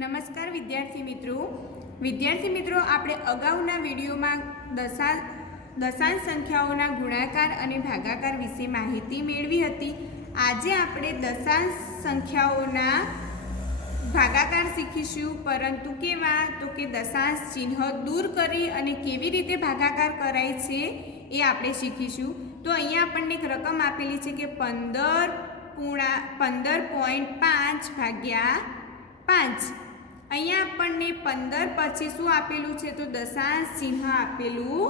નમસ્કાર વિદ્યાર્થી મિત્રો આપણે અગાઉના વિડીયોમાં દશાંશ સંખ્યાઓના ગુણાકાર અને ભાગાકાર વિશે માહિતી મેળવી હતી। આજે આપણે દશાંશ સંખ્યાઓના ભાગાકાર શીખીશું, પરંતુ કેવા તો કે દશાંશ ચિહ્ન દૂર કરી અને કેવી રીતે ભાગાકાર કરાય છે એ આપણે શીખીશું। તો અહીંયા આપણને એક રકમ આપેલી છે કે 15.5 ભાગ્યા 5। અહીંયા આપણને 15 પછી શું આપેલું છે તો દશાંશ ચિહ્ન આપેલું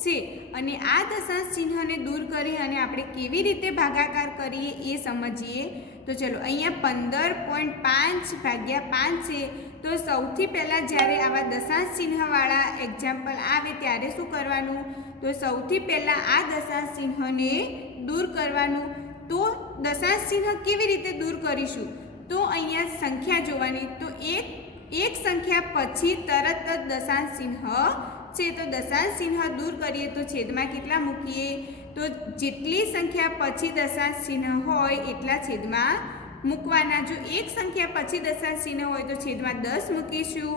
છે, અને આ દશાંશ ચિહ્નને દૂર કરી અને આપણે કેવી રીતે ભાગાકાર કરીએ એ સમજીએ। તો ચલો, અહીંયા 15.5 ભાગ્યા 5 છે। તો સૌથી પહેલાં જ્યારે આવા દશાંશ ચિહ્નવાળા એક્ઝામ્પલ આવે ત્યારે શું કરવાનું, તો સૌથી પહેલાં આ દશાંશ ચિહ્નને દૂર કરવાનું। તો દશાંશ ચિહ્ન કેવી રીતે દૂર કરીશું, તો અહીંયા સંખ્યા જોવાની। તો એક સંખ્યા પછી તરત જ દશાંશ ચિહ્ન છે, તો દશાંશ ચિહ્ન દૂર કરીએ તો છેદમાં કેટલા મૂકીએ, તો જેટલી સંખ્યા પછી દશાંશ ચિહ્ન હોય એટલા છેદમાં મૂકવાના। જો એક સંખ્યા પછી દશાંશ ચિહ્ન હોય તો છેદમાં 10 મૂકીશું,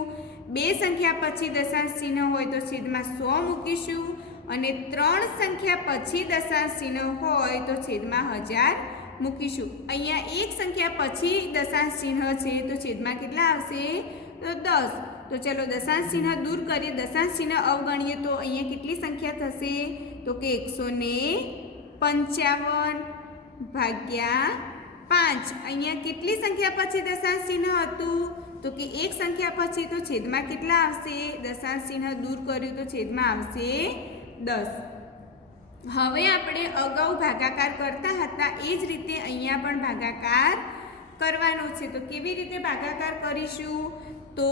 બે સંખ્યા પછી દશાંશ ચિહ્ન હોય તો છેદમાં 100 મૂકીશું, અને ત્રણ સંખ્યા પછી દશાંશ ચિહ્ન હોય તો છેદમાં 1000 મૂકીશું। અહીંયા એક સંખ્યા પછી દશાંશ ચિહ્ન છે તો છેદમાં કેટલા આવશે, તો 10। તો ચલો દશાંશ ચિહ્ન દૂર કરીએ, દશાંશ ચિહ્ન અવગણીએ તો અહીંયા કેટલી સંખ્યા થશે, તો કે 155 ભાગ્યા 5। અહીંયા કેટલી સંખ્યા પછી દશાંશ ચિહ્ન હતું, તો કે એક સંખ્યા પછી, તો છેદમાં કેટલા આવશે, દશાંશ ચિહ્ન દૂર કર્યું તો છેદમાં આવશે 10। હવે આપણે અગાઉ ભાગાકાર કરતા હતા એ જ રીતે અહીંયા પણ ભાગાકાર કરવાનો છે। તો કેવી રીતે ભાગાકાર કરીશું, તો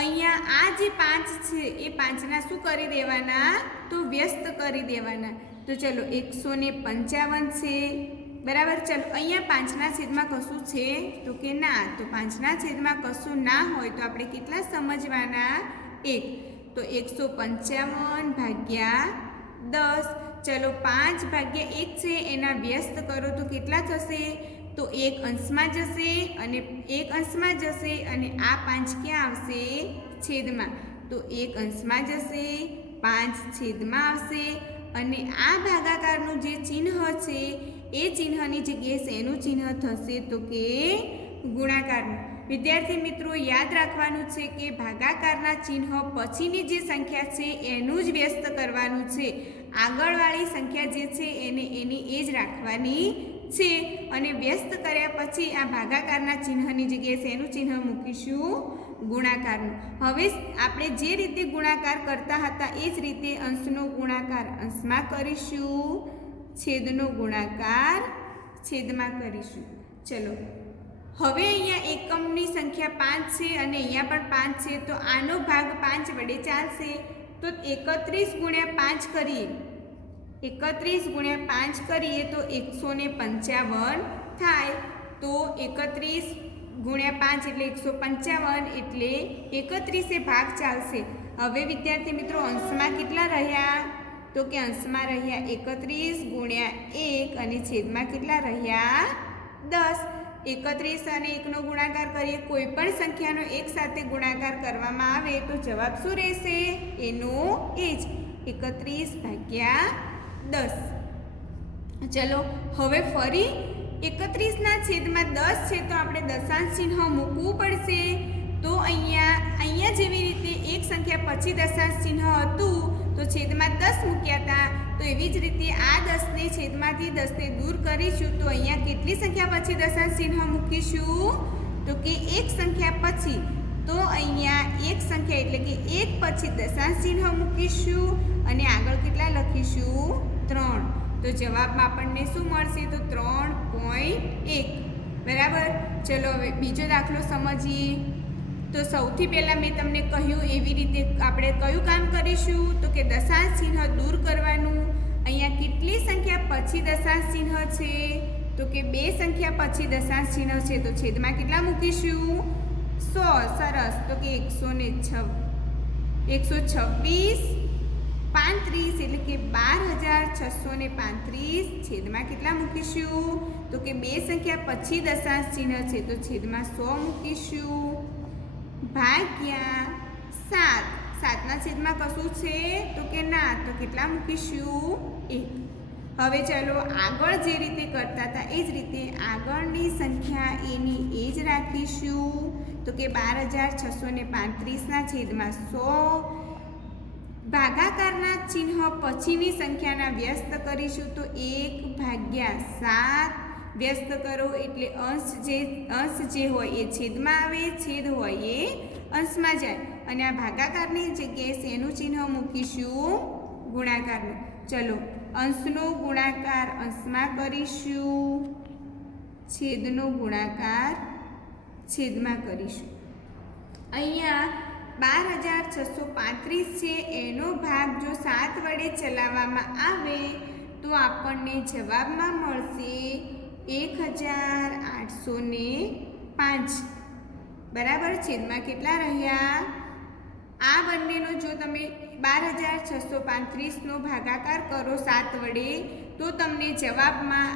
અહીંયા આ જે 5 છે એ 5ના શું કરી દેવાના, તો વ્યસ્ત કરી દેવાના। તો ચલો 155 છે, બરાબર। ચલો અહીંયા 5ના છેદમાં કશું છે, તો કે ના। તો 5ના છેદમાં કશું ના હોય તો આપણે કેટલા સમજવાના, 1। તો 155 ભાગ્યા 10। ચલો 5 ભાગ્યા 1 છે એના વ્યસ્ત કરો તો કેટલા થશે, તો 1 અંશમાં જશે અને 1 અંશમાં જશે, અને આ 5 ક્યાં આવશે, છેદમાં। તો 1 અંશમાં જશે, 5 છેદમાં આવશે, અને આ ભાગાકારનું જે ચિહ્ન છે એ ચિહ્નની જગ્યાએ શેનું ચિહ્ન થશે, તો કે ગુણાકારનું। વિદ્યાર્થી મિત્રો, યાદ રાખવાનું છે કે ભાગાકારના ચિહ્ન પછીની જે સંખ્યા છે એનું જ વ્યસ્ત કરવાનું છે, આગળવાળી સંખ્યા જે છે એને એની એ જ રાખવાની છે, અને વ્યસ્ત કર્યા પછી આ ભાગાકારના ચિહ્નની જગ્યાએ શેનું ચિહ્ન મૂકીશું, ગુણાકારનું। હવે આપણે જે રીતે ગુણાકાર કરતા હતા એ જ રીતે અંશનો ગુણાકાર અંશમાં કરીશું, છેદનો ગુણાકાર છેદમાં કરીશું। ચલો, હવે અહીંયા એકમની સંખ્યા 5 છે અને અહીંયા પણ 5 છે, તો આનો ભાગ 5 વડે ચાલશે। તો 31 ગુણ્યા 5 કરીએ, 31 ગુણ્યા 5 કરીએ તો 155 થાય। તો 31 ગુણ્યા 5 એટલે 155, એટલે 31 એ ભાગ ચાલશે। હવે વિદ્યાર્થી મિત્રો, અંશમાં કેટલા રહ્યા, તો કે અંશમાં રહ્યા 31 ગુણ્યા 1 અને છેદમાં કેટલા રહ્યા, 10। 31 અને 1નો ગુણાકાર કરીએ, કોઈ પણ સંખ્યાનો એક સાથે ગુણાકાર કરવામાં આવે તો જવાબ શું રહેશે, એનો એ જ 31 ભાગ્યા 10। ચલો, હવે ફરી 31ના છેદમાં 10 છે તો આપણે દશાંશ ચિહ્ન મૂકવું પડશે। તો અહીંયા જેવી રીતે એક સંખ્યા પછી દશાંશ ચિહ્ન હતું તો છેદમાં 10 મૂક્યા હતા, તો એવી જ રીતે આ 10ને છેદમાંથી 10ને દૂર કરીશું તો અહીંયા કેટલી સંખ્યા પછી દશાંશ ચિહ્ન મૂકીશું, તો કે એક સંખ્યા પછી। તો અહીંયા એક સંખ્યા એટલે કે 1 પછી દશાંશ ચિહ્ન મૂકીશું અને આગળ કેટલા લખીશું, 3। તો જવાબમાં આપણને શું મળશે, તો 3.1, બરાબર। ચલો હવે બીજો દાખલો સમજીએ। તો સૌથી પહેલાં મેં તમને કહ્યું એવી રીતે આપણે કયું કામ કરીશું, તો કે દશાંશ ચિહ્ન દૂર કરવાનું। અહીંયા કેટલી સંખ્યા પછી દશાંશ ચિહ્ન છે, તો કે બે સંખ્યા પછી દશાંશ ચિહ્ન છે, તો છેદમાં કેટલા મૂકીશું, 100। સરસ। તો કે 126 35 એટલે કે 12635, છેદમાં કેટલા મૂકીશું, તો કે બે સંખ્યા પછી દશાંશ ચિહ્ન છે તો છેદમાં 100 મૂકીશું। ભાગ્યા 7. 7ના છેદમાં કશું છે તો કે ના, તો કેટલા મૂકીશું? 1. હવે ચલો આગળ જે રીતે કરતા હતા એ જ રીતે આગળની સંખ્યા એની એ જ રાખીશું. તો કે 12,635ના છેદમાં 100. ભાગાકારના ચિહ્ન પછીની સંખ્યાના વ્યસ્ત કરીશું તો 1/7 વ્યસ્ત કરો એટલે અંશ જે હોય એ છેદમાં આવે, છેદ હોય એ અંશમાં જાય. અને આ ભાગાકારની જગ્યાએ શેનું ચિહ્ન મૂકીશું? ગુણાકારનું. ચલો અંશનો ગુણાકાર અંશમાં કરીશું, છેદનો ગુણાકાર છેદમાં કરીશું. અહીંયા 12,635 છે, એનો ભાગ જો 7 વડે ચલાવવામાં આવે તો આપણને જવાબમાં મળશે 1,805. બરાબર. છેદમાં કેટલા રહ્યા? આ બંનેનો જો તમે 12,635નો ભાગાકાર કરો 7 વડે તો તમને જવાબમાં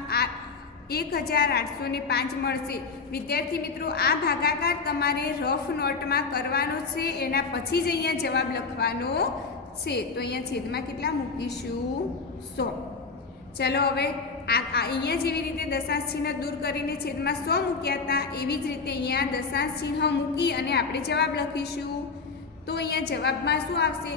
1,805 મળશે. વિદ્યાર્થી મિત્રો, આ ભાગાકાર તમારે રફ નોટમાં કરવાનો છે, એના પછી જ અહીંયા જવાબ લખવાનો છે. તો અહીંયા છેદમાં કેટલા મૂકીશું? 100. ચલો હવે અહીંયા જેવી રીતે દશાંશ ચિહ્ન દૂર કરીને છેદમાં 100 મૂક્યા હતા એવી જ રીતે અહીંયા દશાંશ ચિહ્ન મૂકી અને આપણે જવાબ લખીશું. તો અહીંયા જવાબમાં શું આવશે?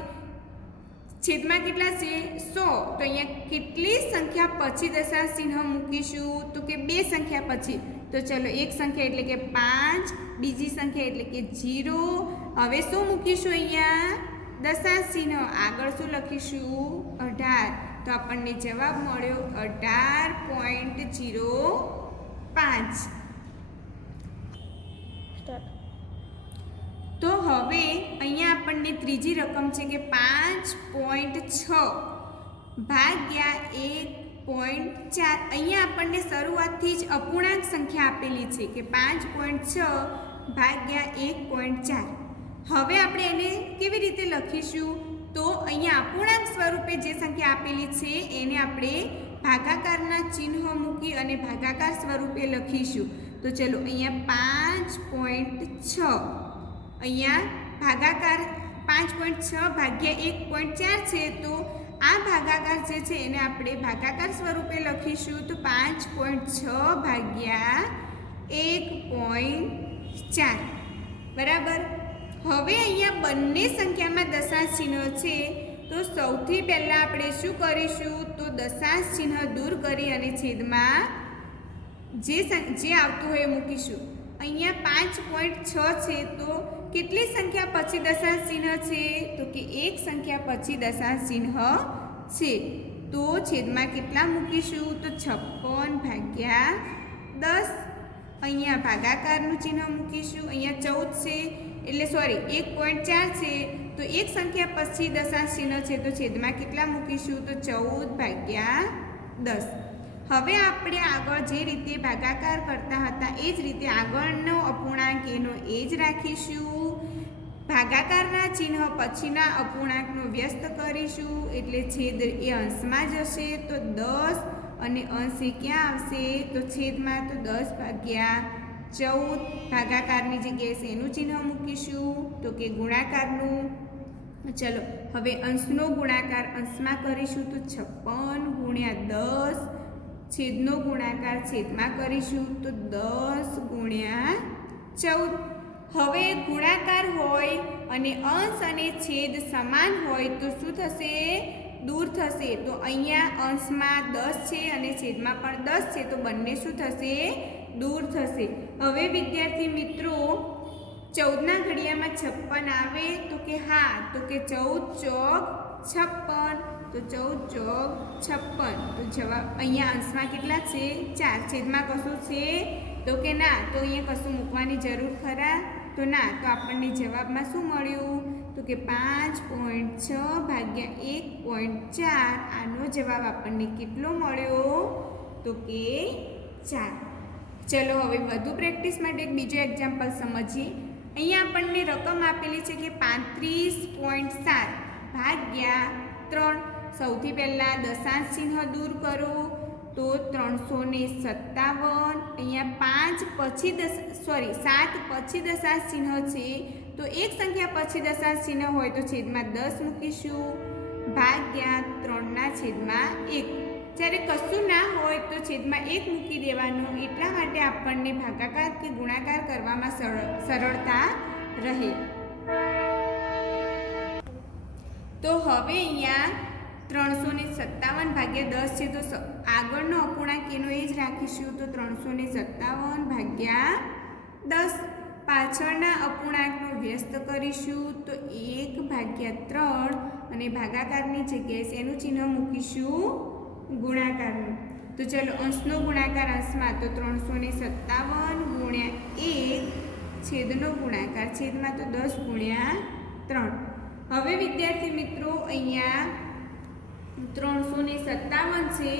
છેદમાં કેટલા છે? 100. તો અહીંયા કેટલી સંખ્યા પછી દશાંશ ચિહ્ન મૂકીશું? તો કે 2 સંખ્યા પછી. તો ચલો એક સંખ્યા એટલે કે 5, બીજી સંખ્યા એટલે કે 0. હવે શું મૂકીશું અહીંયા? દશાંશ ચિહ્ન. આગળ શું લખીશું? 18. તો આપણને જવાબ મળ્યો 18.05. તો હવે અહીંયા આપણને ત્રીજી રકમ છે કે 5.6 ભાગ્યા 1.4. અહીંયા આપણને શરૂઆતથી જ અપૂર્ણાંક સંખ્યા આપેલી છે કે 5.6 ભાગ્યા 1.4. હવે આપણે એને કેવી રીતે લખીશું? તો અહીંયા અપૂર્ણાંક સ્વરૂપે જે સંખ્યા આપેલી છે એને આપણે ભાગાકારના ચિહ્ન મૂકી અને ભાગાકાર સ્વરૂપે લખીશું. તો ચલો અહીંયા 5.6 અહીંયા ભાગાકાર 5.6 ભાગ્યા 1.4 છે. તો આ ભાગાકાર જે છે એને આપણે ભાગાકાર સ્વરૂપે લખીશું. તો 5.6 ભાગ્યા 1.4. બરાબર. હવે અહીંયા બંને સંખ્યામાં દશાંશ ચિહ્ન છે. તો સૌથી પહેલાં આપણે શું કરીશું? તો દશાંશ ચિહ્ન દૂર કરી અને છેદમાં જે આવતું હોય એ મૂકીશું. અહીંયા 5.6 છે, તો કેટલી સંખ્યા પછી દશાંશ ચિહ્ન છે? તો કે એક સંખ્યા પછી દશાંશ ચિહ્ન છે. તો છેદમાં કેટલા મૂકીશું? તો 56 ભાગ્યા 10. અહીંયા ભાગાકારનું ચિહ્ન મૂકીશું. અહીંયા 14 છે એટલે સોરી 1.4 છે, તો એક સંખ્યા પછી દશાંશ ચિહ્ન છે, તો છેદમાં કેટલા મૂકીશું? તો 14 ભાગ્યા 10. હવે આપણે આગળ જે રીતે ભાગાકાર કરતા હતા એ જ રીતે આગળનો અપૂર્ણાંક એનો એ જ રાખીશું. ભાગાકારના ચિહ્ન પછીના અપૂર્ણાંકનો વ્યસ્ત કરીશું એટલે છેદ એ અંશમાં જશે. તો 10 અને અંશ એ ક્યાં આવશે? તો છેદમાં. તો 10 ભાગ્યા 14. ભાગાકારની જગ્યાએ શેનું ચિહ્ન મૂકીશું? તો કે ગુણાકારનું. ચલો હવે અંશનો ગુણાકાર અંશમાં કરીશું. તો 56 ગુણ્યા 10. છેદનો ગુણાકાર છેદમાં કરીશું. તો 10 ગુણ્યા 14. હવે ગુણાકાર હોય અને અંશ અને છેદ સમાન હોય તો શું થશે? દૂર થશે. તો અહીંયા અંશમાં 10 છે અને છેદમાં પણ 10 છે, તો બંને શું થશે? દૂર થશે. હવે વિદ્યાર્થી મિત્રો 14ના ઘડિયામાં 56 આવે? તો કે હા. તો કે 14 ચોક 56. તો 14 ચોક 56. તો જવાબ અહીંયા અંશમાં કેટલા છે? 4. છેદમાં કશું છે? તો કે ના. તો અહીંયા કશું મૂકવાની જરૂર ખરા? તો ના. તો આપણને જવાબમાં શું મળ્યું? તો કે 5.6 ભાગ્યા 1.4. આનો જવાબ આપણને કેટલો મળ્યો? તો કે 4. ચલો હવે વધુ પ્રેક્ટિસ માટે એક બીજો એક્ઝામ્પલ સમજીએ. અહીંયા આપણને રકમ આપેલી છે કે 35.7 ભાગ્યા 3. સૌથી પહેલાં દશાંશ ચિહ્ન દૂર કરો. તો 357. અહીંયા 7 પછી દશાંશ ચિહ્ન છે, તો એક સંખ્યા પછી દશાંશ ચિહ્ન હોય તો છેદમાં 10 મૂકીશું ભાગ્યા 3ના છેદમાં 1. જ્યારે કશું ના હોય તો છેદમાં 1 મૂકી દેવાનું. એટલા માટે આપણને ભાગાકાર કે ગુણાકાર કરવામાં સરળતા રહે. તો હવે અહીંયા 357 ભાગ્યા 10 છે તો આગળનો અપૂર્ણાંક એનો એ જ રાખીશું. તો 357 ભાગ્યા 10. પાછળના અપૂર્ણાંકનો વ્યસ્ત કરીશું તો 1 ભાગ્યા 3 અને ભાગાકારની જગ્યાએ એનું ચિહ્ન મૂકીશું ગુણાકારનું. તો ચલો અંશનો ગુણાકાર અંશમાં તો 357 ગુણ્યા 1 છેદનો ગુણાકાર છેદમાં તો 10 ગુણ્યા 3. હવે વિદ્યાર્થી મિત્રો અહીંયા 357 છે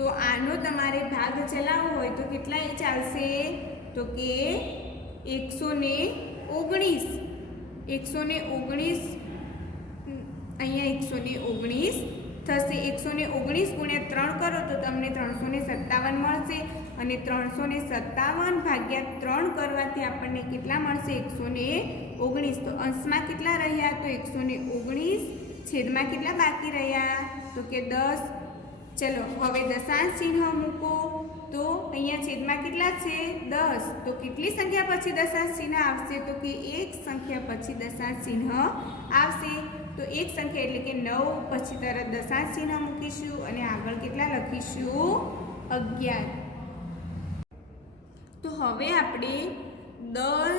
તો આનો તમારે ભાગ ચલાવવો હોય તો કેટલા એ ચાલશે? તો કે 119. 119 અહીંયા 119 થશે. 119 ગુણ્યા 3 કરો તો તમને 357 મળશે અને 357 ભાગ્યા 3 કરવાથી આપણને કેટલા મળશે? 119. તો અંશમાં કેટલા રહ્યા? તો 119. છેદમાં કેટલા બાકી રહ્યા? તો કે 10. ચલો હવે દશાંશ ચિહ્ન મૂકો તો અહીંયા છેદમાં કેટલા છે? 10. તો કેટલી સંખ્યા પછી દશાંશ ચિહ્ન આવશે? તો કે એક સંખ્યા પછી દશાંશ ચિહ્ન આવશે. તો એક સંખ્યા એટલે કે 9 પછી તરત દશાંશ ચિહ્ન મૂકીશું અને આગળ કેટલા લખીશું? 11. તો હવે આપણે 10,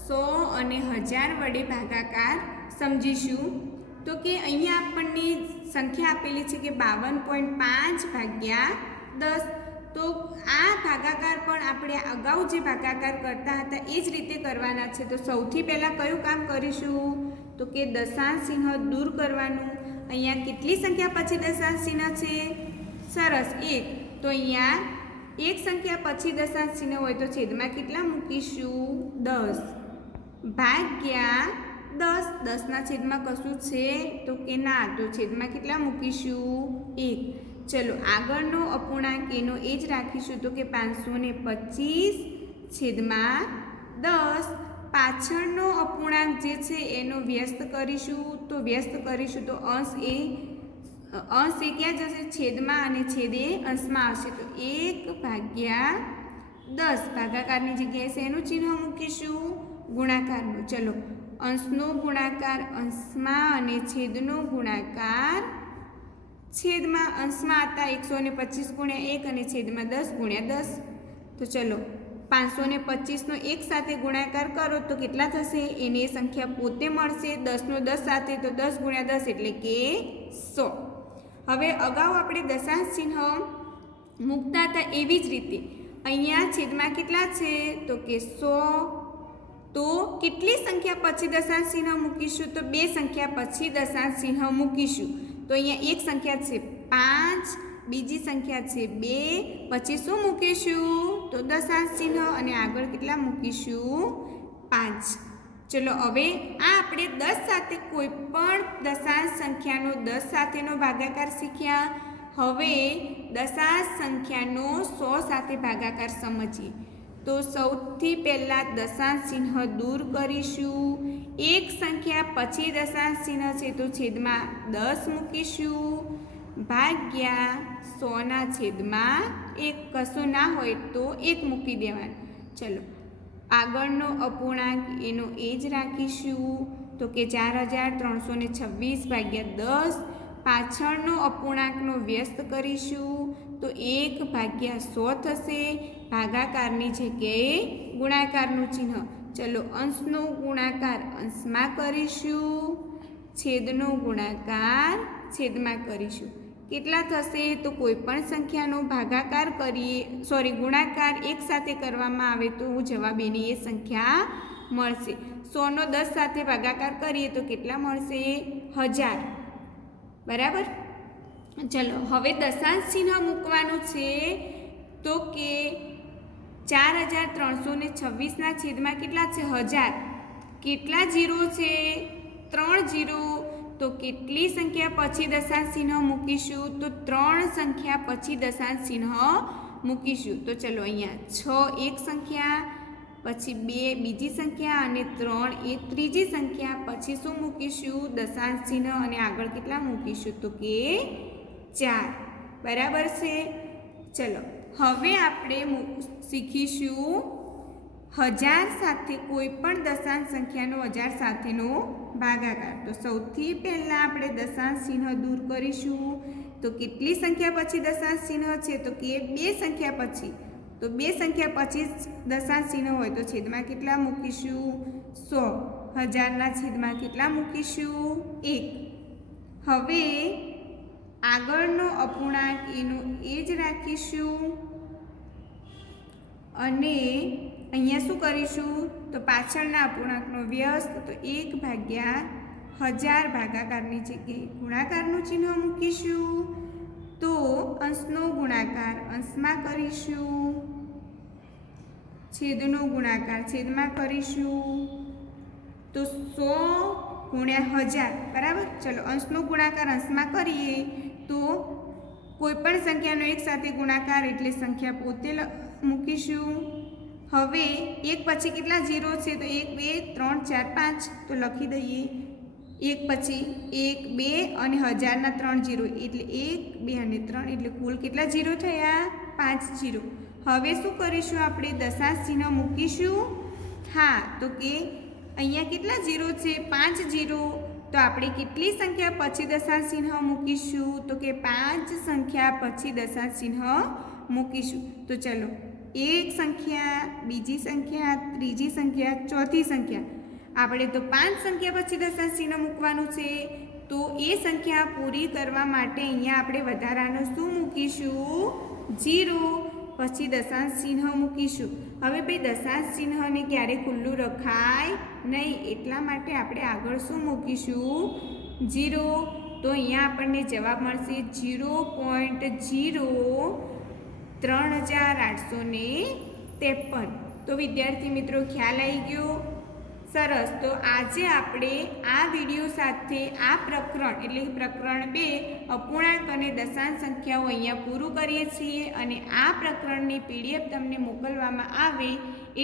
100 અને 1000 વડે ભાગાકાર સમજીશું. તો કે અહીંયા આપણને સંખ્યા આપેલી છે કે 52.5 ભાગ્યા 10. તો આ ભાગાકાર પણ આપણે અગાઉ જે ભાગાકાર કરતા હતા એ જ રીતે કરવાના છે. તો સૌથી પહેલાં કયું કામ કરીશું? તો કે દશાંશ ચિહ્ન દૂર કરવાનું. અહીંયા કેટલી સંખ્યા પછી દશાંશ ચિહ્ન છે? સરસ, 1. તો અહીંયા એક સંખ્યા પછી દશાંશ ચિહ્ન હોય તો છેદમાં કેટલા મૂકીશું? 10 ભાગ્યા 10. 10ના છેદમાં કશું છે? તો કે ના. તો છેદમાં કેટલા મૂકીશું? 1. ચલો આગળનો અપૂર્ણાંક એનો એ જ રાખીશું. તો કે 525 છેદમાં 10. પાછળનો અપૂર્ણાંક જે છે એનો વ્યસ્ત કરીશું. તો વ્યસ્ત કરીશું તો અંશ એ ક્યાં જશે? છેદમાં અને છેદ એ અંશમાં આવશે. તો 1 ભાગ્યા 10. ભાગાકારની જગ્યાએ એનું ચિહ્ન મૂકીશું ગુણાકારનું. ચલો અંશનો ગુણાકાર અંશમાં અને છેદનો ગુણાકાર છેદમાં. અંશમાં હતા 125 ગુણ્યા 1 અને છેદમાં 10 ગુણ્યા 10. તો ચલો 525નો 1 સાથે ગુણાકાર કરો તો કેટલા થશે? એને સંખ્યા પોતે મળશે. 10નો 10 સાથે તો 10 ગુણ્યા 10 એટલે કે 100. હવે અગાઉ આપણે દશાંશ ચિહ્ન મૂકતા હતા એવી જ રીતે અહીંયા છેદમાં કેટલા છે? તો કે 100. તો કેટલી સંખ્યા પછી દશાંશ ચિહ્ન મૂકીશું? તો 2 સંખ્યા પછી દશાંશ ચિહ્ન મૂકીશું. તો અહીંયા એક સંખ્યા છે 5, બીજી સંખ્યા છે 2, પછી શું મૂકીશું? તો દશાંશ ચિહ્ન અને આગળ કેટલા મૂકીશું? 5. ચલો હવે આ આપણે 10 સાથે કોઈ પણ દશાંશ સંખ્યાનો 10 સાથેનો ભાગાકાર શીખ્યા. હવે દશાંશ સંખ્યાનો 100 સાથે ભાગાકાર સમજીએ. તો સૌથી પહેલાં દશાંશ ચિહ્ન દૂર કરીશું. એક સંખ્યા પછી દશાંશ ચિહ્ન છે તો છેદમાં 10 મૂકીશું ભાગ્યા 100ના છેદમાં 1. કશું ના હોય તો 1 મૂકી દેવાનું. ચલો આગળનો અપૂર્ણાંક એનો એ જ રાખીશું. તો કે 4326 ભાગ્યા 10. પાછળનો અપૂર્ણાંકનો વ્યસ્ત કરીશું તો 1 ભાગ્યા 100 થશે. ભાગાકારની જગ્યાએ ગુણાકારનું ચિહ્ન. ચલો અંશનો ગુણાકાર અંશમાં કરીશું, છેદનો ગુણાકાર છેદમાં કરીશું. કેટલા થશે? તો કોઈ પણ સંખ્યાનો ભાગાકાર કરીએ ગુણાકાર એક સાથે કરવામાં આવે તો જવાબ એની એ સંખ્યા મળશે. 100નો 10 સાથે ભાગાકાર કરીએ તો કેટલા મળશે? 1000. બરાબર. ચલો હવે દશાંશ ચિહ્ન મૂકવાનું છે. તો કે 4326ના છેદમાં કેટલા છે? 1000. કેટલા જીરો છે? 3 જીરો. તો કેટલી સંખ્યા પછી દશાંશ ચિહ્ન મૂકીશું? તો 3 સંખ્યા પછી દશાંશ ચિહ્ન મૂકીશું. તો ચલો અહીંયા 6 એક સંખ્યા, પછી 2 બીજી સંખ્યા અને 3 એ ત્રીજી સંખ્યા. પછી શું મૂકીશું? દશાંશ ચિહ્ન અને આગળ કેટલા મૂકીશું? તો કે 4. બરાબર છે. ચલો હવે આપણે શીખીશું 1000 સાથે કોઈ પણ દશાંશ સંખ્યાનો 1000 સાથેનો ભાગાકાર. તો સૌથી પહેલાં આપણે દશાંશ ચિહ્ન દૂર કરીશું. તો કેટલી સંખ્યા પછી દશાંશ ચિહ્ન છે? તો કે 2 સંખ્યા પછી. તો 2 સંખ્યા પછી દશાંશ ચિહ્ન હોય તો છેદમાં કેટલા મૂકીશું? 100. 1000ના છેદમાં કેટલા મૂકીશું? 1. હવે આગળનો અપૂર્ણાંક એનો એ જ રાખીશું અને અહીંયા શું કરીશું? તો પાછળના અપૂર્ણાંકનો વ્યસ્ત. તો 1/1000 ભાગાકારની જગ્યાએ ગુણાકારનું ચિહ્ન મૂકીશું. તો અંશનો ગુણાકાર અંશમાં કરીશું, છેદનો ગુણાકાર છેદમાં કરીશું. તો 100 × 1000. બરાબર. ચલો અંશનો ગુણાકાર અંશમાં કરીએ તો કોઈ પણ સંખ્યાનો એક સાથે ગુણાકાર એટલે સંખ્યા પોતે મૂકીશું. હવે એક પછી કેટલા 0 છે? તો 1 2 3 4 5. તો લખી દઈએ. એક પછી 1 2 અને 1000ના 3 0 એટલે 1 2 અને 3 એટલે કુલ કેટલા 0 થયા? 5 0. હવે શું કરીશું? આપણે દશાંશ ચિહ્ન મૂકીશું. હા, તો કે અહીંયા કેટલા 0 છે? 5 0. તો આપણે કેટલી સંખ્યા પછી દશાંશ ચિહ્ન મૂકીશું? તો કે 5 સંખ્યા પછી દશાંશ ચિહ્ન મૂકીશું. તો ચલો એક સંખ્યા, બીજી સંખ્યા, ત્રીજી સંખ્યા, ચોથી સંખ્યા. આપણે તો 5 સંખ્યા પછી દશાંશ ચિહ્ન મૂકવાનું છે. તો એ સંખ્યા પૂરી કરવા માટે અહીંયા આપણે વધારાનો શું મૂકીશું? 0. પછી દશાંશ ચિહ્ન મૂકીશું. હવે ભાઈ દશાંશ ચિહ્નને ક્યારે ખુલ્લું રખાય નહીં, એટલા માટે આપણે આગળ શું મૂકીશું? 0. તો અહીંયા આપણને જવાબ મળશે 0.03853. તો વિદ્યાર્થી મિત્રો ખ્યાલ આવી ગયો? સરસ. તો આજે આપણે આ વિડીયો સાથે આ પ્રકરણ એટલે પ્રકરણ 2 અપૂર્ણાંક અને દશાંશ સંખ્યાઓ અહીંયા પૂરું કરીએ છીએ. અને આ પ્રકરણની PDF તમને મોકલવામાં આવે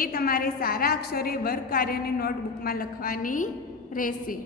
એ તમારે સારા અક્ષરે વર્ગ કાર્યને નોટબુકમાં લખવાની રહેશે.